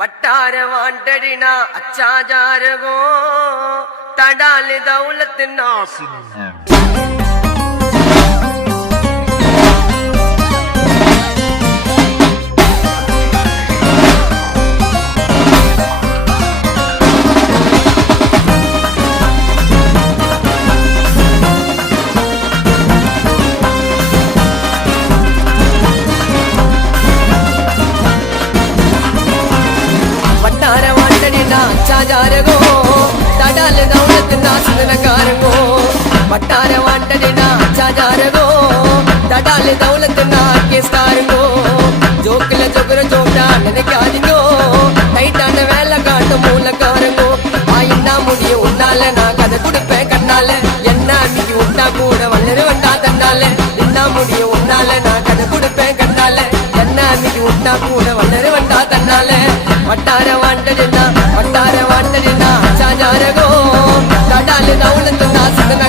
वट्टार वांटड़िना अच्छा जारगो तड़ाल दौलत नास जारगो तड़ाल दौलत नासना कारगो वट्टार वांटड़िना अच्छा जारगो तड़ाल दौलत ना केस्तारगो जोकल जोगर जोटा ननकादिगो டைட்டான வேலை காட்டு மூலக்காரங்கோ ஆயின்னா முடிய உன்னால நான் கதை கொடுப்பேன் கண்ணால என்ன அன்னைக்கு உண்டா கூட வளரு வண்டா தன்னால என்ன முடிய உன்னால நான் கதை கொடுப்பேன் கண்ணால என்ன அன்னைக்கு உண்டா கூட வளரு வண்டா தன்னால वट्टार वांटड़िना अच्छा जारगो तड़ाल दौलत नासना